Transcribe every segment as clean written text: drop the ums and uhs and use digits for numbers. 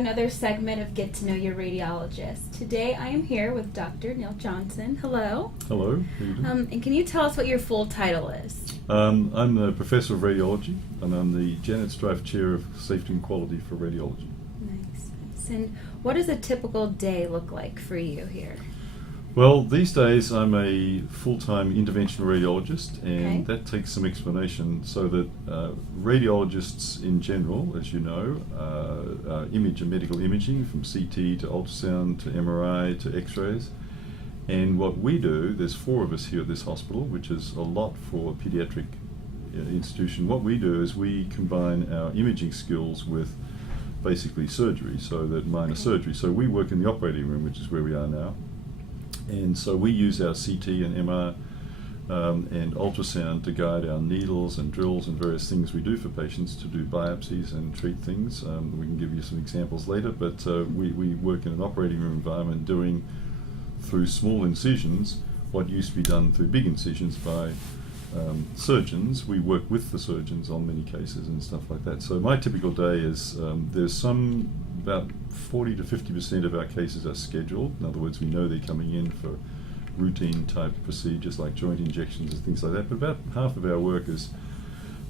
another segment of Get to Know Your Radiologist. Today I am here with Dr. Neil Johnson. Hello. Hello. How you doing? And can you tell us what your full title is? I'm a professor of radiology, and I'm the Janet Strife Chair of Safety and Quality for Radiology. Nice. And what does a typical day look like for you here? Well, these days I'm a full-time interventional radiologist, and Okay. that takes some explanation. So that radiologists in general, as you know, image and medical imaging from CT to ultrasound to MRI to X-rays. And what we do, there's 4 of us here at this hospital, which is a lot for a pediatric institution. What we do is we combine our imaging skills with basically surgery, so that minor surgery. So we work in the operating room, which is where we are now. And so we use our CT and MR and ultrasound to guide our needles and drills and various things we do for patients to do biopsies and treat things. We can give you some examples later, but we work in an operating room environment doing, through small incisions, what used to be done through big incisions by surgeons. We work with the surgeons on many cases and stuff like that. So my typical day is there's about 40 to 50% of our cases are scheduled. In other words, we know they're coming in for routine type procedures like joint injections and things like that. But about half of our work is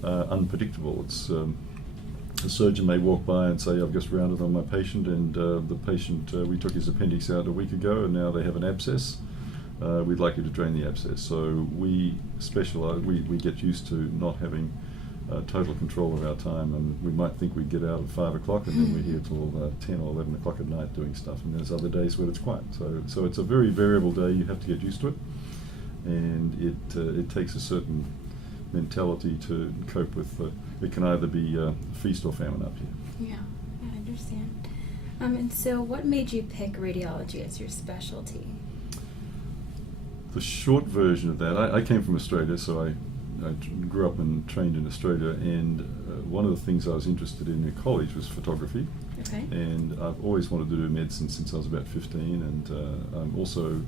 unpredictable. It's a surgeon may walk by and say, I've just rounded on my patient, and the patient, we took his appendix out a week ago and now they have an abscess. We'd like you to drain the abscess. So we specialize, we get used to not having total control of our time, and we might think we'd get out at 5 o'clock and then we're here till 10 or 11 o'clock at night doing stuff, and there's other days where it's quiet. So it's a very variable day. You have to get used to it, and it takes a certain mentality to cope with. It can either be feast or famine up here. Yeah, I understand. And so what made you pick radiology as your specialty? The short version of that, I came from Australia, so I grew up and trained in Australia, and one of the things I was interested in college was photography. Okay. And I've always wanted to do medicine since I was about 15, and I'm also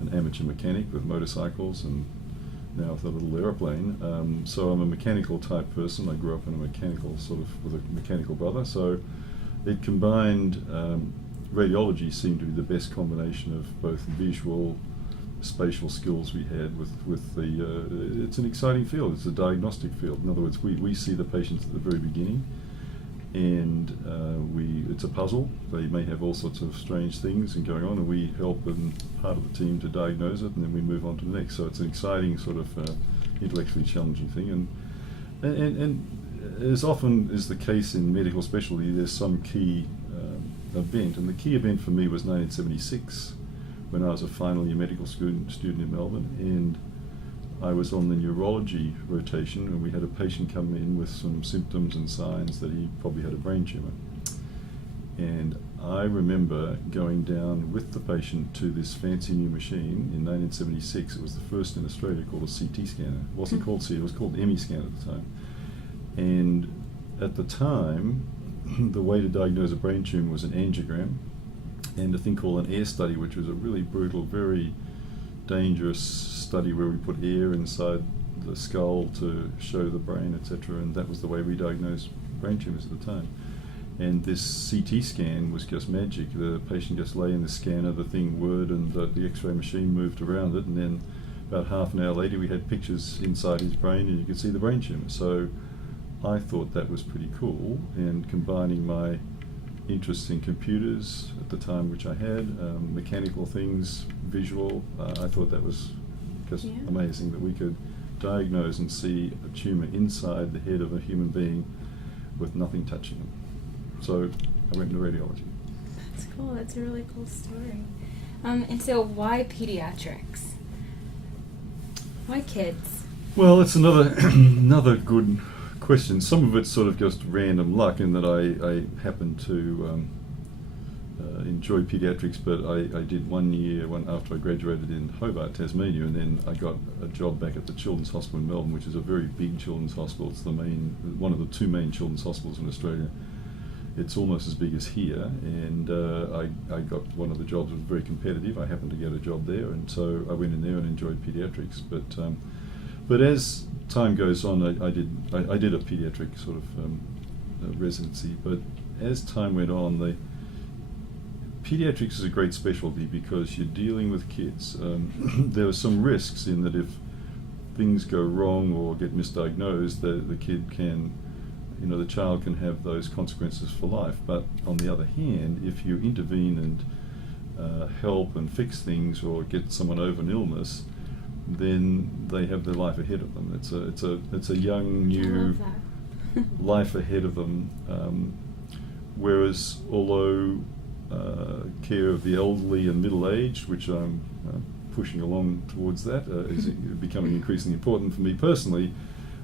an amateur mechanic with motorcycles and now with a little aeroplane. So I'm a mechanical type person. I grew up in a mechanical with a mechanical brother, so it combined, radiology seemed to be the best combination of both visual, spatial skills we had with the, it's an exciting field. It's a diagnostic field. In other words, we see the patients at the very beginning, and it's a puzzle. They may have all sorts of strange things going on, and we help them, part of the team, to diagnose it, and then we move on to the next. So it's an exciting sort of intellectually challenging thing, and as often is the case in medical specialty, there's some key event, and the key event for me was 1976, when I was a final year medical student in Melbourne, and I was on the neurology rotation, and we had a patient come in with some symptoms and signs that he probably had a brain tumour. And I remember going down with the patient to this fancy new machine in 1976. It was the first in Australia, called a CT scanner. It wasn't called CT, it was called ME scan at the time. And at the time, the way to diagnose a brain tumour was an angiogram and a thing called an air study, which was a really brutal, very dangerous study where we put air inside the skull to show the brain, etc. And that was the way we diagnosed brain tumours at the time. And this CT scan was just magic. The patient just lay in the scanner, the thing whirred, and the X-ray machine moved around it, and then about half an hour later we had pictures inside his brain and you could see the brain tumour. So I thought that was pretty cool, and combining my interest in computers at the time, which I had, mechanical things, visual, I thought that was just amazing that we could diagnose and see a tumour inside the head of a human being with nothing touching them. So I went into radiology. That's cool. That's a really cool story. And so why pediatrics? Why kids? Well, it's another good question. Some of it's sort of just random luck in that I happened to enjoy pediatrics, but I did 1 year after I graduated in Hobart, Tasmania, and then I got a job back at the Children's Hospital in Melbourne, which is a very big children's hospital. It's one of the 2 main children's hospitals in Australia. It's almost as big as here, and I got one of the jobs that was very competitive. I happened to get a job there, and so I went in there and enjoyed pediatrics. But as time goes on, I did a pediatric sort of residency. But as time went on, Pediatrics is a great specialty because you're dealing with kids. There are some risks in that if things go wrong or get misdiagnosed, the kid can, the child can have those consequences for life. But on the other hand, if you intervene and help and fix things or get someone over an illness, then they have their life ahead of them. It's a young, new life ahead of them. Whereas, although care of the elderly and middle-aged, which I'm pushing along towards that, is becoming increasingly important for me personally,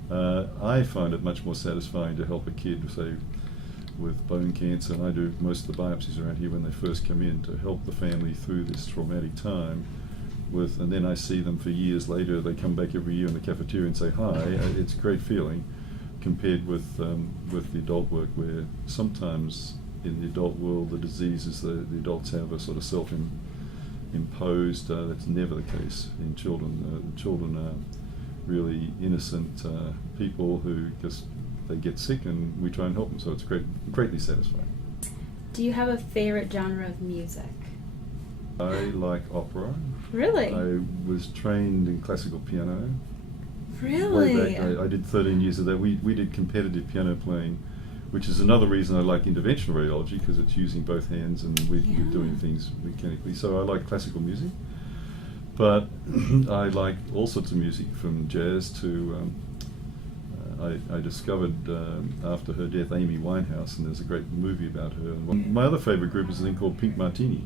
I find it much more satisfying to help a kid, say, with bone cancer, and I do most of the biopsies around here when they first come in, to help the family through this traumatic time. And then I see them for years later. They come back every year in the cafeteria and say hi. It's a great feeling, compared with the adult work, where sometimes in the adult world the diseases the adults have are sort of self-imposed. That's never the case in children. Children are really innocent people who just, they get sick and we try and help them. So it's greatly satisfying. Do you have a favorite genre of music? I like opera. Really? I was trained in classical piano. Really? Way back. I did 13 years of that. We did competitive piano playing, which is another reason I like interventional radiology, because it's using both hands and we're doing things mechanically. So I like classical music, but I like all sorts of music, from jazz to I discovered after her death Amy Winehouse, and there's a great movie about her. And my other favourite group is a thing called Pink Martini.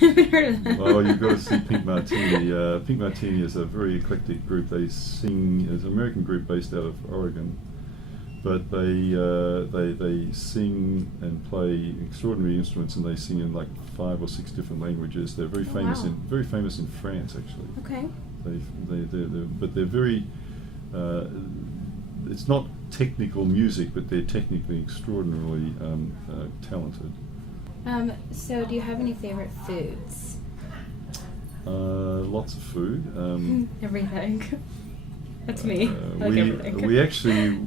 Haven't heard of that. Oh, you've got to see Pink Martini. Pink Martini is a very eclectic group. They sing, it's an American group based out of Oregon, but they sing and play extraordinary instruments, and they sing in like 5 or 6 different languages. They're very famous in France, actually. Okay. But they're very. It's not technical music, but they're technically extraordinarily talented. So do you have any favorite foods? Lots of food. Everything. That's me. I like everything. We actually,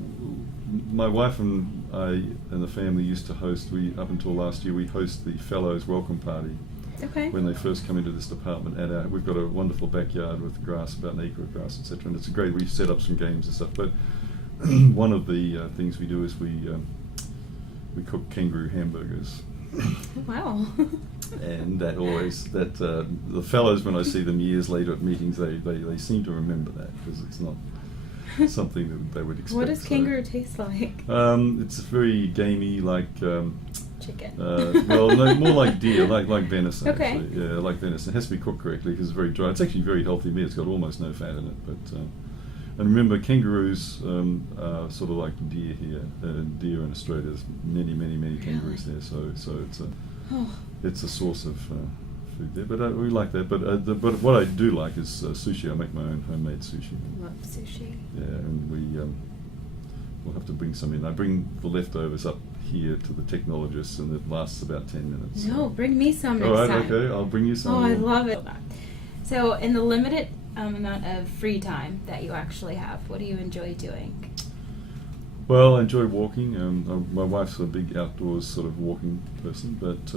my wife and I and the family used to host, up until last year, we host the Fellows Welcome Party. Okay. When they first come into this department, we've got a wonderful backyard with grass, about an acre of grass, etc. And it's great. We set up some games and stuff. But one of the things we do is we cook kangaroo hamburgers. Wow. And the fellows, when I see them years later at meetings, they seem to remember that, because it's not something that they would expect. What does kangaroo taste like? It's very gamey, like chicken. Well, no, more like deer, like venison. Okay. Actually. Yeah, like venison. It has to be cooked correctly because it's very dry. It's actually very healthy meat. It's got almost no fat in it. But and remember, kangaroos are sort of like deer here. Deer in Australia, there's many kangaroos there. So it's a source of food there. But we like that. But what I do like is sushi. I make my own homemade sushi. Love sushi. Yeah, and we'll have to bring some in. I bring the leftovers up here to the technologists, and it lasts about 10 minutes. No, bring me some next time. time. All right, okay, I'll bring you some. Oh, I love it. So, in the limited amount of free time that you actually have, what do you enjoy doing? Well, I enjoy walking. My wife's a big outdoors sort of walking person, but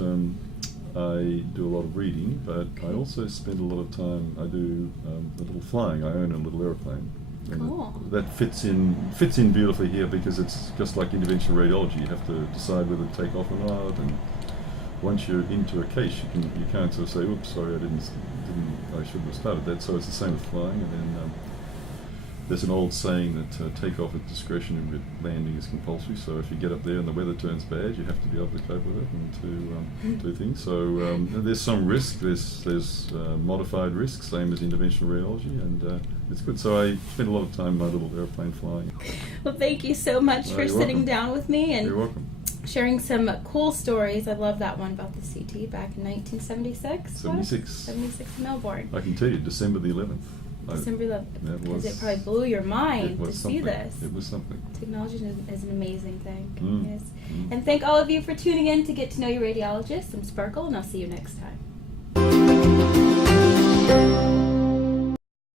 I do a lot of reading. But I also spend a lot of time. I do a little flying. I own a little airplane. Cool. That fits in beautifully here, because it's just like interventional radiology. You have to decide whether to take off or not, and once you're into a case, you can't sort of say, "Oops, sorry, I shouldn't have started that." So it's the same with flying. And then there's an old saying that take off at discretion and landing is compulsory. So if you get up there and the weather turns bad, you have to be able to cope with it and to do things. So there's some risk. There's modified risk, same as interventional radiology, and it's good. So I spend a lot of time in my little airplane flying. Well, thank you so much for sitting down with me and you're welcome. Sharing some cool stories. I love that one about the CT back in 1976. 76 in Melbourne. I can tell you, December the 11th. December 11th. Because it probably blew your mind to see this. It was something. Technology is an amazing thing. Yes. And thank all of you for tuning in to Get to Know Your Radiologist. I'm Sparkle, and I'll see you next time.